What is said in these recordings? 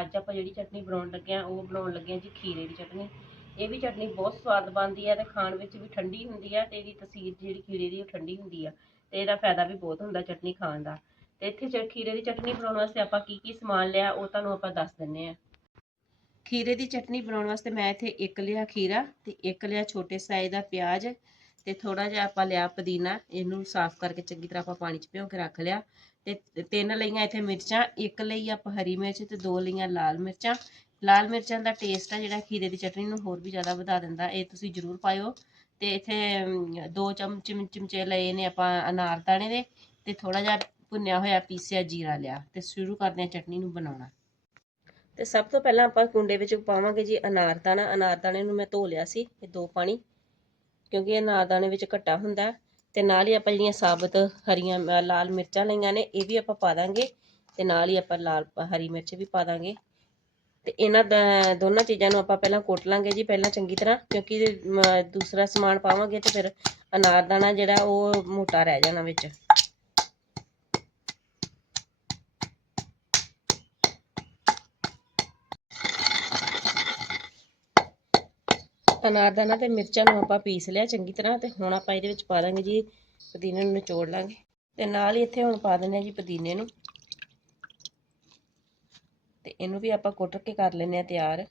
ਅੱਜ ਆਪਾਂ ਜਿਹੜੀ ਚਟਨੀ ਬਣਾਉਣ ਲੱਗੇ ਆ ਉਹ ਬਣਾਉਣ ਲੱਗੇ ਆ ਜੀ ਖੀਰੇ ਦੀ ਚਟਨੀ। ਇਹ ਵੀ ਚਟਨੀ ਬਹੁਤ ਸਵਾਦ ਬਣਦੀ ਹੈ ਤੇ ਖਾਣ ਵਿੱਚ ਵੀ ਠੰਡੀ ਹੁੰਦੀ ਹੈ ਤੇ ਇਹਦੀ ਤਸੀਰ ਜਿਹੜੀ ਖੀਰੇ ਦੀ ਉਹ ਠੰਡੀ ਹੁੰਦੀ ਆ ਤੇ ਇਹਦਾ ਫਾਇਦਾ ਵੀ ਬਹੁਤ ਹੁੰਦਾ ਚਟਨੀ ਖਾਣ ਦਾ। ਤੇ ਇੱਥੇ ਚ ਖੀਰੇ ਦੀ ਚਟਨੀ ਬਣਾਉਣ ਵਾਸਤੇ ਆਪਾਂ ਕੀ ਕੀ ਸਮਾਨ ਲਿਆ, ਉਹ ਤੁਹਾਨੂੰ ਆਪਾਂ ਦੱਸ ਦਿੰਨੇ ਆ। ਖੀਰੇ ਦੀ ਚਟਨੀ ਬਣਾਉਣ ਵਾਸਤੇ ਮੈਂ ਇੱਥੇ ਇੱਕ ਲਿਆ ਖੀਰਾ ਤੇ ਇੱਕ ਲਿਆ ਛੋਟੇ ਸਾਈਜ਼ ਦਾ ਪਿਆਜ਼ ਤੇ ਥੋੜਾ ਜਿਹਾ ਆਪਾਂ ਲਿਆ ਪੁਦੀਨਾ ਇਹਨੂੰ ਸਾਫ਼ ਕਰਕੇ ਚੰਗੀ ਤਰ੍ਹਾਂ ਆਪਾਂ ਪਾਣੀ 'ਚ ਭਿਓ ਕੇ ਰੱਖ ਲਿਆ। ਤੇ ਤਿੰਨ ਲਈਆਂ ਇੱਥੇ ਮਿਰਚਾਂ ਇੱਕ ਲਈ ਆਪਾਂ ਹਰੀ ਮਿਰਚ ਤੇ ਦੋ ਲਈਆਂ ਲਾਲ ਮਿਰਚਾਂ। ਲਾਲ ਮਿਰਚਾਂ ਦਾ ਟੇਸਟ ਆ ਜਿਹੜਾ ਖੀਰੇ ਦੀ ਚਟਨੀ ਨੂੰ ਹੋਰ ਵੀ ਜ਼ਿਆਦਾ ਵਧਾ ਦਿੰਦਾ ਇਹ ਤੁਸੀਂ ਜ਼ਰੂਰ ਪਾਇਓ। ਤੇ ਇੱਥੇ ਅਮ, ਦੋ ਚਮਚ ਚਮਚੇ ਲਏ ਨੇ ਆਪਾਂ ਅਨਾਰ ਦਾਣੇ ਦੇ ਤੇ ਥੋੜਾ ਜਿਹਾ ਭੁੰਨਿਆ ਹੋਇਆ ਪੀਸਿਆ ਜੀਰਾ ਲਿਆ ਤੇ ਸ਼ੁਰੂ ਕਰਦੇ ਹਾਂ ਚਟਨੀ ਨੂੰ ਬਣਾਉਣਾ। ਤੇ ਸਭ ਤੋਂ ਪਹਿਲਾਂ ਆਪਾਂ ਕੁੰਡੇ ਵਿੱਚ ਪਾਵਾਂਗੇ ਜੀ ਅਨਾਰ ਦਾਣਾ। ਅਨਾਰ ਦਾਣੇ ਨੂੰ ਮੈਂ ਧੋ ਲਿਆ ਸੀ ਇਹ ਦੋ ਪਾਣੀ। ਕਿਉਂਕਿ ਇਹ ਅਨਾਰ ਦਾਣੇ ਵਿੱਚ ਘੱਟਾ ਹੁੰਦਾ ਤੇ ਨਾਲ ਹੀ ਆਪਾਂ ਜਿਹੜੀਆਂ ਸਾਬਤ ਹਰੀਆਂ ਲਾਲ ਮਿਰਚਾਂ ਲਈਆਂ ਨੇ, ਇਹ ਵੀ ਆਪਾਂ ਪਾ ਦਾਂਗੇ ਤੇ ਨਾਲ ਹੀ ਆਪਾਂ ਲਾਲ ਹਰੀ ਮਿਰਚ ਵੀ ਪਾ ਦਾਂਗੇ। ਤੇ ਇਹਨਾਂ ਦਾ- ਦੋਨਾਂ ਚੀਜ਼ਾਂ ਨੂੰ ਆਪਾਂ ਪਹਿਲਾਂ ਕੁੱਟ ਲਾਂਗੇ ਜੀ ਪਹਿਲਾਂ ਚੰਗੀ ਤਰ੍ਹਾਂ, ਕਿਉਂਕਿ ਦੂਸਰਾ ਸਮਾਨ ਪਾਵਾਂਗੇ ਤੇ ਫਿਰ ਅਨਾਰ ਦਾਣਾ ਜਿਹੜਾ ਉਹ ਮੋਟਾ ਰਹਿ ਜਾਣਾ ਵਿੱਚ। ਅਨਾਰਦਾਨਾ ਤੇ ਮਿਰਚਾਂ ਨੂੰ ਆਪਾਂ ਪੀਸ ਲਿਆ ਚੰਗੀ ਤਰ੍ਹਾਂ ਤੇ ਹੁਣ ਆਪਾਂ ਇਹਦੇ ਵਿੱਚ ਪਾ ਦਾਂਗੇ ਜੀ ਪੁਦੀਨੇ ਨੂੰ ਨਿਚੋੜ ਲਾਂਗੇ ਤੇ ਨਾਲ ਹੀ ਇੱਥੇ ਹੁਣ ਪਾ ਦਿੰਦੇ ਆ ਜੀ ਪੁਦੀਨੇ ਨੂੰ। ਤੇ ਇਹਨੂੰ ਵੀ ਆਪਾਂ ਕੁੱਟ ਕੇ ਕਰ ਲੈਨੇ ਆ ਤਿਆਰ।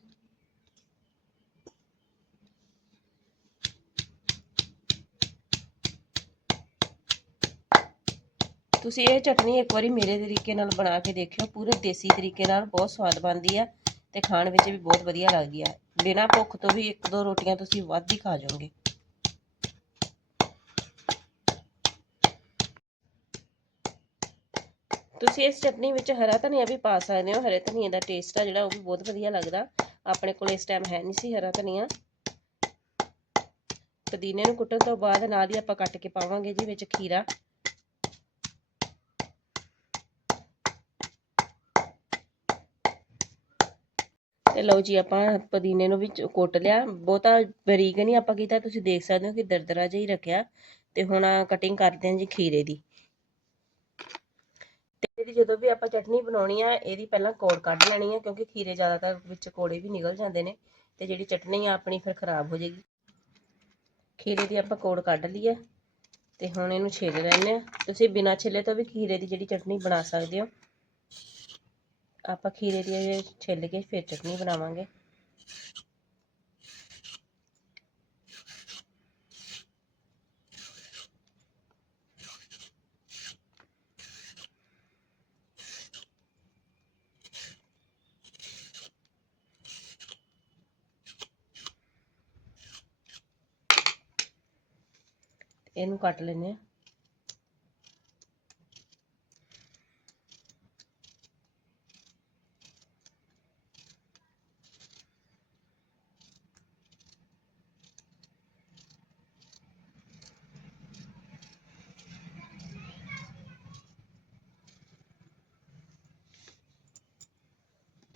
ਤੁਸੀਂ ਇਹ ਚਟਨੀ ਇੱਕ ਵਾਰੀ ਮੇਰੇ ਤਰੀਕੇ ਨਾਲ ਬਣਾ ਕੇ ਦੇਖਿਓ, ਪੂਰੇ ਦੇਸੀ ਤਰੀਕੇ ਨਾਲ ਬਹੁਤ ਸਵਾਦ ਬਣਦੀ ਆ ਤੇ ਖਾਣ ਵਿੱਚ ਵੀ ਬਹੁਤ ਵਧੀਆ ਲੱਗਦੀ ਆ। ਬਿਨਾਂ ਭੁੱਖ ਤੋਂ ਵੀ ਇੱਕ ਦੋ ਰੋਟੀਆਂ ਤੁਸੀਂ ਵੱਧ ਹੀ ਖਾ ਜਾਓਗੇ। ਤੁਸੀਂ ਇਸ ਚਟਨੀ ਵਿੱਚ ਹਰਾ ਧਨੀਆ ਵੀ ਪਾ ਸਕਦੇ ਹੋ। ਹਰੇ ਧਨੀਏ ਦਾ ਟੇਸਟ ਆ ਜਿਹੜਾ, ਉਹ ਵੀ ਬਹੁਤ ਵਧੀਆ ਲੱਗਦਾ। ਆਪਣੇ ਕੋਲ ਇਸ ਟਾਈਮ ਹੈ ਨਹੀਂ ਸੀ ਹਰਾ ਧਨੀਆ। ਪੁਦੀਨੇ ਨੂੰ ਕੁੱਟਣ ਤੋਂ ਬਾਅਦ ਨਾਲ ਹੀ ਆਪਾਂ ਕੱਟ ਕੇ ਪਾਵਾਂਗੇ ਜੀ ਵਿੱਚ ਖੀਰਾ। ਤੇ ਲਓ ਜੀ, ਆਪਾਂ ਪੁਦੀਨੇ ਨੂੰ ਵੀ ਕੁੱਟ ਲਿਆ। ਬਹੁਤਾ ਬਰੀਕ ਨਹੀਂ ਆਪਾਂ ਕੀਤਾ, ਤੁਸੀਂ ਦੇਖ ਸਕਦੇ ਹੋ ਕਿ ਦਰਦਰਾ ਜਿਹਾ ਹੀ ਰੱਖਿਆ। ਤੇ ਹੁਣ ਕਟਿੰਗ ਕਰਦੇ ਹਾਂ ਜੀ ਖੀਰੇ ਦੀ। ਤੇ ਜਦੋਂ ਵੀ ਆਪਾਂ ਚਟਨੀ ਬਣਾਉਣੀ ਆ, ਇਹਦੀ ਪਹਿਲਾਂ ਕੋੜ ਕੱਢ ਲੈਣੀ ਆ, ਕਿਉਂਕਿ ਖੀਰੇ ਜ਼ਿਆਦਾਤਰ ਵਿੱਚ ਕੋੜੇ ਵੀ ਨਿਕਲ ਜਾਂਦੇ ਨੇ। ਤੇ ਜਿਹੜੀ ਚਟਨੀ ਆ, ਆਪਣੀ ਫਿਰ ਖਰਾਬ ਹੋ ਜਾਏਗੀ। ਖੀਰੇ ਦੀ ਆਪਾਂ ਕੋੜ ਕੱਢ ਲਈ ਹੈ ਤੇ ਹੁਣ ਇਹਨੂੰ ਛਿੱਲ ਲੈਣੇ ਆ। ਤੁਸੀਂ ਬਿਨਾਂ ਛਿੱਲੇ ਤੋਂ ਵੀ ਖੀਰੇ ਦੀ ਜਿਹੜੀ ਚਟਨੀ ਬਣਾ ਸਕਦੇ ਹੋ। ਆਪਾਂ ਖੀਰੇ ਦੀ ਛਿੱਲ ਕੇ ਫਿਰ ਚਟਨੀ ਬਣਾਵਾਂਗੇ। ਇਹਨੂੰ ਕੱਟ ਲੈਨੇ ਆ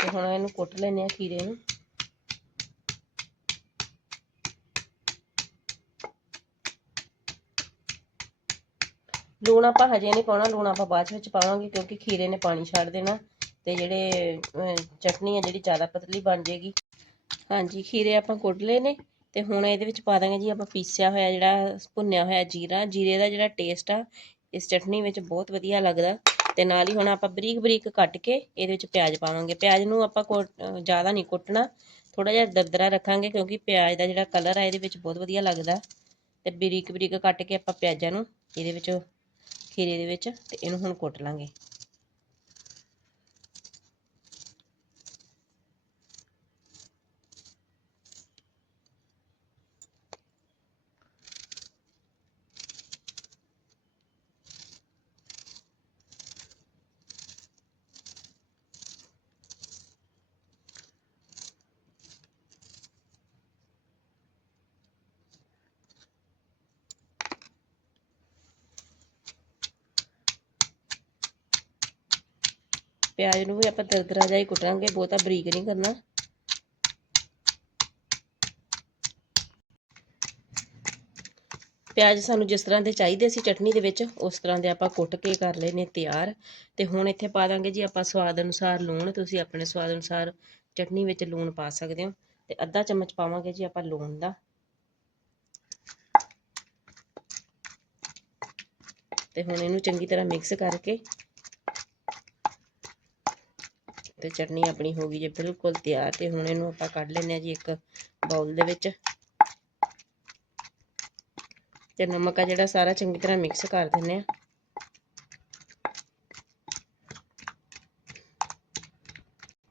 ਤੇ ਹੁਣ ਇਹਨੂੰ ਕੁੱਟ ਲੈਨੇ ਆ ਖੀਰੇ ਨੂੰ। ਲੂਣ ਆਪਾਂ ਹਜੇ ਨਹੀਂ ਪਾਉਣਾ, ਲੂਣ ਆਪਾਂ ਬਾਅਦ ਵਿੱਚ ਪਾਵਾਂਗੇ ਕਿਉਂਕਿ ਖੀਰੇ ਨੇ ਪਾਣੀ ਛੱਡ ਦੇਣਾ ਤੇ ਜਿਹੜੇ ਚਟਨੀ ਆ ਜਿਹੜੀ ਜ਼ਿਆਦਾ ਪਤਲੀ ਬਣ ਜਾਏਗੀ। ਹਾਂਜੀ, ਖੀਰੇ ਆਪਾਂ ਕੁੱਟ ਲਏ ਨੇ ਤੇ ਹੁਣ ਇਹਦੇ ਵਿੱਚ ਪਾ ਦਾਂਗੇ ਜੀ ਆਪਾਂ ਪੀਸਿਆ ਹੋਇਆ ਜਿਹੜਾ ਭੁੰਨਿਆ ਹੋਇਆ ਜੀਰਾ। ਜੀਰੇ ਦਾ ਜਿਹੜਾ ਟੇਸਟ ਆ, ਇਸ ਚਟਨੀ ਵਿੱਚ ਬਹੁਤ ਵਧੀਆ ਲੱਗਦਾ। ਤੇ ਨਾਲ ਹੀ ਹੁਣ ਆਪਾਂ ਬਰੀਕ ਬਰੀਕ ਕੱਟ ਕੇ ਇਹਦੇ ਵਿੱਚ ਪਿਆਜ਼ ਪਾਵਾਂਗੇ। ਪਿਆਜ਼ ਨੂੰ ਆਪਾਂ ਕੁੱਟ- ਜ਼ਿਆਦਾ ਨਹੀਂ ਕੁੱਟਣਾ ਥੋੜਾ ਜਿਹਾ ਦਰਦਰਾ ਰੱਖਾਂਗੇ ਕਿਉਂਕਿ ਪਿਆਜ਼ ਦਾ ਜਿਹੜਾ ਕਲਰ ਆ ਇਹਦੇ ਵਿੱਚ ਬਹੁਤ ਵਧੀਆ ਲੱਗਦਾ। ਤੇ ਬਰੀਕ ਬਰੀਕ ਕੱਟ ਕੇ ਆਪਾਂ ਪਿਆਜ਼ਾਂ ਨੂੰ ਇਹਦੇ ਵਿੱਚ, ਖੀਰੇ ਦੇ ਵਿੱਚ ਤੇ ਇਹਨੂੰ ਹੁਣ ਕੁੱਟ ਲਾਂਗੇ। ਪਿਆਜ਼ ਨੂੰ ਵੀ ਆਪਾਂ ਦਰਦਰਾ ਜਿਹਾ ਹੀ ਕੁੱਟਾਂਗੇ, ਬਹੁਤਾ ਬਰੀਕ ਨਹੀਂ ਕਰਨਾ। ਪਿਆਜ਼ ਸਾਨੂੰ ਜਿਸ ਤਰ੍ਹਾਂ ਦੇ ਚਾਹੀਦੇ ਸੀ ਚਟਨੀ ਦੇ ਵਿੱਚ, ਉਸ ਤਰ੍ਹਾਂ ਦੇ ਆਪਾਂ ਕੁੱਟ ਕੇ ਕਰ ਲਏ ਨੇ ਤਿਆਰ। ਤੇ ਹੁਣ ਇੱਥੇ ਪਾ ਦਾਂਗੇ ਜੀ ਆਪਾਂ ਸਵਾਦ ਅਨੁਸਾਰ ਲੂਣ, ਤੁਸੀਂ ਆਪਣੇ ਸਵਾਦ ਅਨੁਸਾਰ ਚਟਨੀ ਵਿੱਚ ਲੂਣ ਪਾ ਸਕਦੇ ਹੋ। ਤੇ ਅੱਧਾ ਚਮਚ ਪਾਵਾਂਗੇ ਜੀ ਆਪਾਂ ਲੂਣ ਦਾ। ਤੇ ਹੁਣ ਇਹਨੂੰ ਚੰਗੀ ਤਰ੍ਹਾਂ ਮਿਕਸ ਕਰਕੇ ਤੇ ਚਟਨੀ ਆਪਣੀ ਹੋ ਗਈ ਜੇ ਬਿਲਕੁਲ ਤਿਆਰ ਤੇ ਹੁਣ ਇਹਨੂੰ ਆਪਾਂ ਕੱਢ ਲੈਂਦੇ ਆ ਜੀ ਇੱਕ ਬਾਉਲ ਦੇ ਵਿੱਚ। ਤੇ ਨਮਕ ਆ ਜਿਹੜਾ ਸਾਰਾ ਚੰਗੀ ਤਰ੍ਹਾਂ ਮਿਕਸ ਕਰ ਦਿੰਨੇ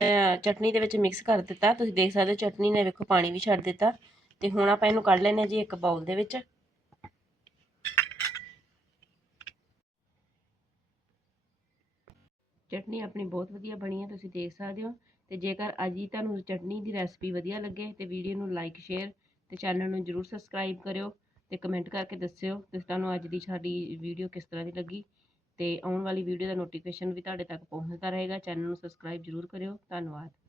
ਆ ਚਟਨੀ ਦੇ ਵਿੱਚ ਮਿਕਸ ਕਰ ਦਿੱਤਾ। ਤੁਸੀਂ ਦੇਖ ਸਕਦੇ ਹੋ ਚਟਨੀ ਨੇ ਵੇਖੋ ਪਾਣੀ ਵੀ ਛੱਡ ਦਿੱਤਾ। ਤੇ ਹੁਣ ਆਪਾਂ ਇਹਨੂੰ ਕੱਢ ਲੈਂਦੇ ਆ ਜੀ ਇੱਕ ਬਾਉਲ ਦੇ ਵਿੱਚ। ਚਟਨੀ ਆਪਣੀ ਬਹੁਤ ਵਧੀਆ ਬਣੀ ਹੈ, ਤੁਸੀਂ ਦੇਖ ਸਕਦੇ ਹੋ। ਤੇ ਜੇਕਰ ਅੱਜ ਹੀ ਤੁਹਾਨੂੰ ਚਟਨੀ ਦੀ ਰੈਸਪੀ ਵਧੀਆ ਲੱਗੇ ਤੇ ਵੀਡੀਓ ਨੂੰ ਲਾਈਕ ਸ਼ੇਅਰ ਤੇ ਚੈਨਲ ਨੂੰ ਜਰੂਰ ਸਬਸਕ੍ਰਾਈਬ ਕਰਿਓ ਤੇ ਕਮੈਂਟ ਕਰਕੇ ਦੱਸਿਓ ਤੇ ਤੁਹਾਨੂੰ ਅੱਜ ਦੀ ਸਾਡੀ ਵੀਡੀਓ ਕਿਸ ਤਰ੍ਹਾਂ ਦੀ ਲੱਗੀ। ਤੇ ਆਉਣ ਵਾਲੀ ਵੀਡੀਓ ਦਾ ਨੋਟੀਫਿਕੇਸ਼ਨ ਵੀ ਤੁਹਾਡੇ ਤੱਕ ਪਹੁੰਚਦਾ ਰਹੇਗਾ ਚੈਨਲ ਨੂੰ ਸਬਸਕ੍ਰਾਈਬ ਜਰੂਰ ਕਰਿਓ। ਧੰਨਵਾਦ।